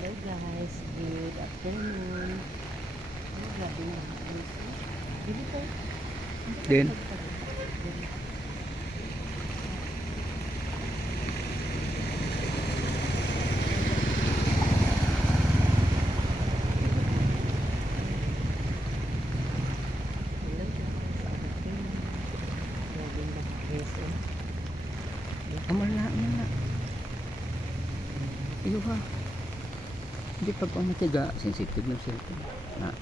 Hello guys, good afternoon. Ano grabe na guys. Dili ko. Din. Hello guys, grabe na guys. Amal na. Iyo ha. Hindi pag pamatiga, sensitive ng cellphone. Na.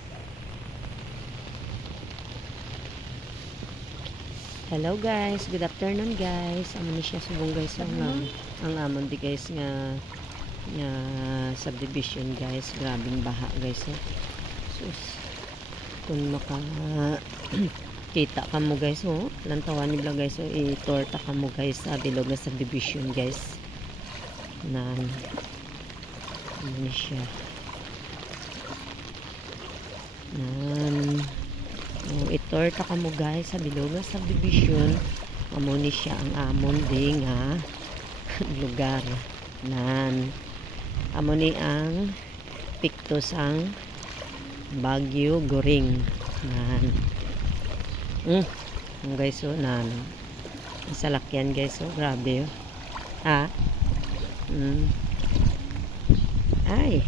Hello guys, good afternoon guys. Amo ni siya subong guys ang amon di guys nga subdivision guys. Grabing baha guys. Sus. Kung maka kita ka mo guys lantawan nila guys itorta ka mo guys sa bilog na subdivision guys. Na ano siya. Itorta ka mo guys sa bilog na subdivision. Amo ni siya ang amon di nga lugar. Nan amo ni ang Pictus ang Baguio Goring. Nan guys nan sa lakyan guys grabe ay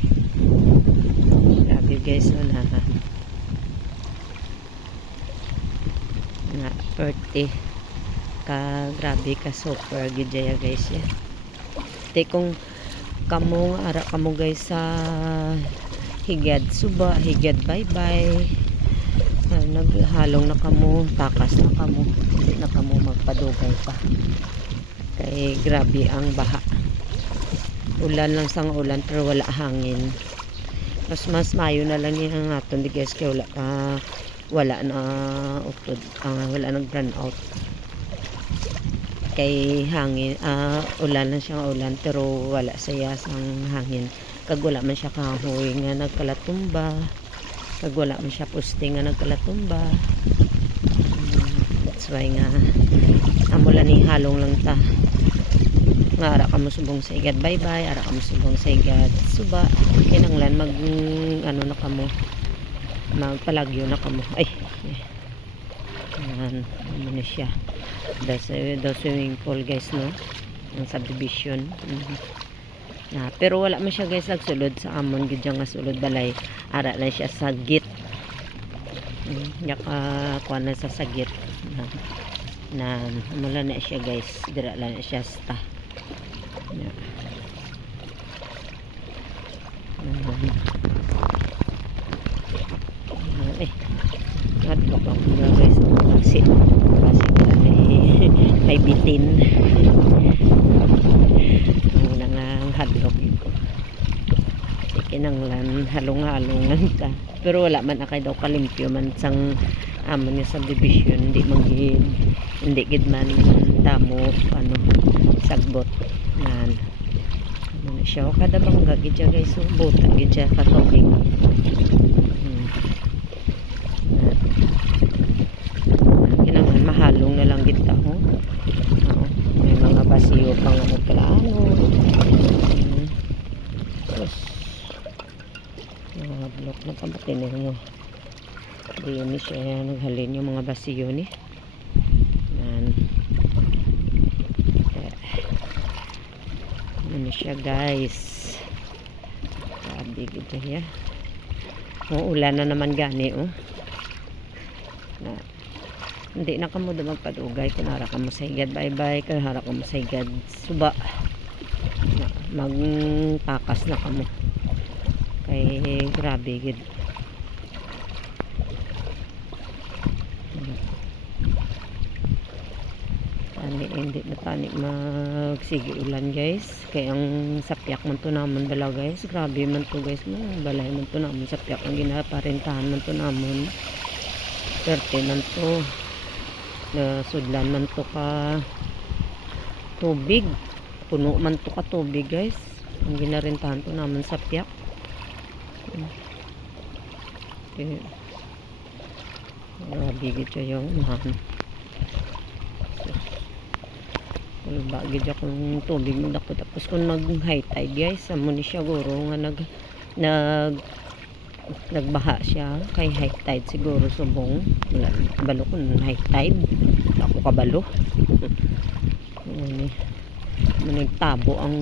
grabe guys na perti ka grabe ka super gidya guys ya. Te kung kamo ara kamo guys sa higad suba higad bye naghalong na kamo takas na kamo hindi na kamo magpadugay pa kay grabe ang baha. Ulan lang sang ulan pero wala hangin. Mas mayo na lang yan ang aton di guys kay wala na utod wala nag run out kay hangin ulan lang siya ulan pero wala saya sang hangin kag wala man siya kahoy nga nagkalatumba kag wala man siya poste nga nagkalatumba. That's why nga amula ni halong lang ta nga ara ka mo subong sa igad bye ara ka mo subong sa igad suba kinanglan mag ano na kamo magpalagyo na kamo ay yan ano na siya daw swimming pool guys no ang subdivision. Pero wala man siya guys nagsulod sa amon gid nga sulod balay ara na siya sa git yaka kuan na sa sagit na mula na siya guys dira lang siya sta hadlock ako nga guys kasi may bitin muna nga hadlock ko ikinanglan halong-halong lang ta pero wala man akay daw kalimpyo man sang amon nga subdivision hindi gid man damo ano sagbot nan ano siya kada bangga gid siya guys so buta gid siya katubig kinanglan mahalong na lang gid ta may mga basiyo pang nagkalaano mga blok na pamatin mo di ni siya naghalin yung mga basiyo ni ano siya guys grabe gito ya ulan na naman gani na hindi na kamo da magpadugay kung hara kamo sa higad bye kung hara kamo sa higad suba magtakas na kamo kay grabe gid hindi na tani magsige ulan guys kay ang sapyak man to namon bala guys grabe man to guys balay man to namon sapyak ang ginaparentahan man to namon 30 man to sudlan man to ka tubig puno man to ka tubig guys ang ginarentahan to namon sapyak grabe gid siya yung Kulba gid akong tubig dako tapos kung mag high tide guys amo ni siya guro nga nagbaha siya kay high tide siguro subong wala kabalo kung high tide ako kabalo manigtabo ang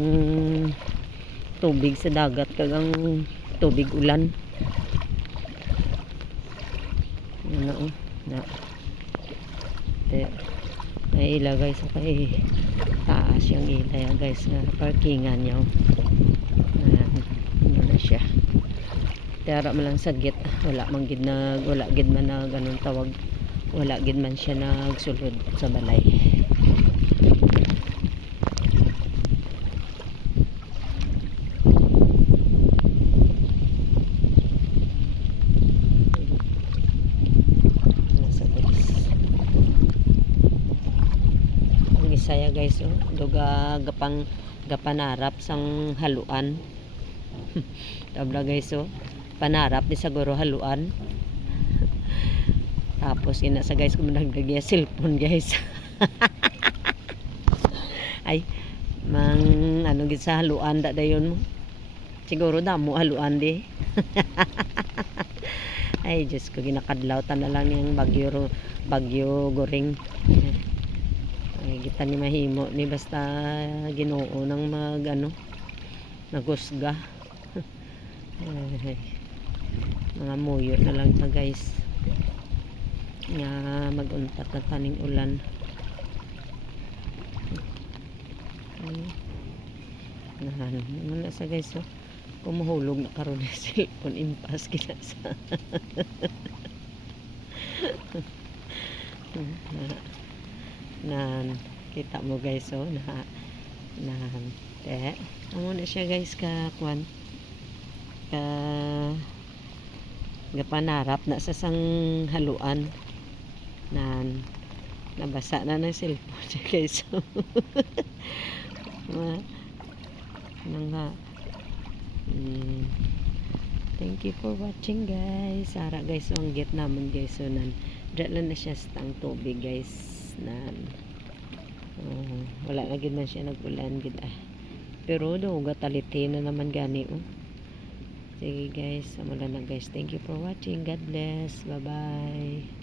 tubig sa dagat kag ang tubig ulan na na ay ila guys kay taas yung ila ya guys nga parkingan niya na siya tara man lang sagit wala man gid man na ganun tawag wala gid man siya nagsulod sa balay saya guys oh duga gapanarap sang haluan tabla guys oh panarap di siguro haluan tapos ina sa guys kung nagdagya cellphone guys ay mang ano gid sa haluan da dayon mo siguro damo haluan di ay Diyos ko ginakadlaw ta na lang yung bagyo goring ay kita ni mahimo ni basta Ginoo nang mag ano nagusga ay, mga muyo na lang ta guys nga maguntat na taning ulan na sa guys oh kumuhulog na karon ni cellphone impas kinasa na kita mo guys oh amo na siya guys ka kwan ka gapanarap na sa sang haluan na nabasa na ng cellphone siya guys thank you for watching guys ara guys so, ang get naman guys so dala na siya sa tang tubig guys na wala na gid man siya nagulan gid pero do gatalite na naman gani oh sige guys amala na guys thank you for watching God bless bye bye